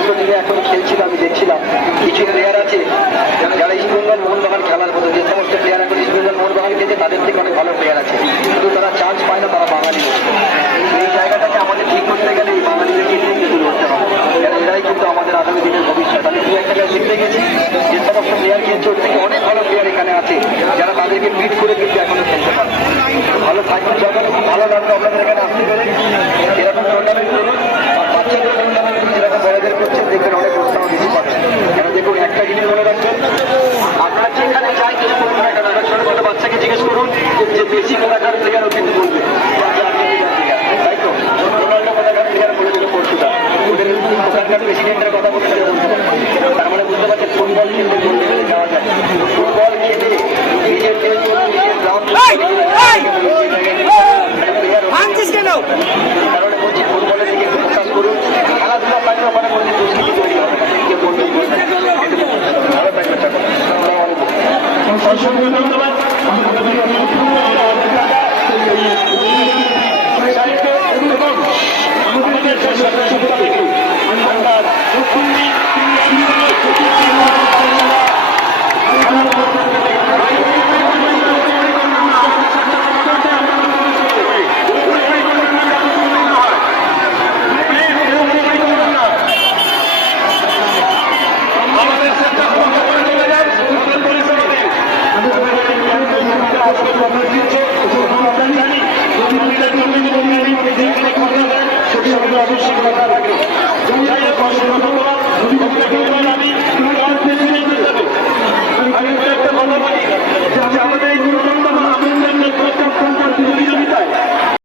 দুটো টিমে এখন খেলছিল, আমি দেখছিলাম কিছু প্লেয়ার আছে যারা ইস্টবেঙ্গল মোহনবাগান খেলার মতো, যে সমস্ত প্লেয়ার এখন ইস্টবেঙ্গল মোহনবাগান খেলছে তাদের থেকে অনেক ভালো প্লেয়ার আছে, কিন্তু তারা চান্স পায় না, তারা বাঙালি। এই জায়গাটাকে আমাদের ঠিক করতে গেলে এই বাঙালিদেরকে ঠিক তুলে ধরতে হবে, কারণ এরাই কিন্তু আমাদের আগামী দিনের ভবিষ্যৎ। আমি দু একটা জায়গায় দেখতে গেছি যে সমস্ত প্লেয়ার খেলছে ওর থেকে অনেক ভালো প্লেয়ার এখানে আছে যারা তাদেরকে বিট করে কিন্তু এখনো খেলতে পারে। ভালো থাকবে, যখন খুব ভালো লাগবে আপনাদের এখানে আসতে পেরে। এরকম টুর্নামেন্ট করুন, বাচ্চাদের টুর্নামেন্ট যেরকম বড়দের করছেন দেখবেন অনেক উৎসাহ বেশি পাবেন। কেন দেখুন একটা জিনিস মনে রাখবেন, আপনারা যেখানে চাই কিছু করুন না কেন, ছোট ছোট বাচ্চাকে জিজ্ঞেস করুন যে বেশি কোথাকার প্লেয়ার ও কিন্তু বলবে, তাই তো রোনাল্ডো কোথাকার প্লেয়ার বলে দিল পর্তুগাল, ওদের ওখানকার প্রেসিডেন্টের কথা বলতে তার মানে বুঝতে পারছেন ফুটবল খেলতে বলতে গেলে যাওয়া যায়। ফুটবল খেলে নিজের নিজের গ্রাউন্ড কারণে বলছি ফুটবলের দিকে ফোকাস করুন, খেলাধুলা থাকলে ওখানে বলছি দুষ্কৃতি তৈরি হবে না, কে বলতে ভালো থাকবে। অসংখ্য ধন্যবাদ।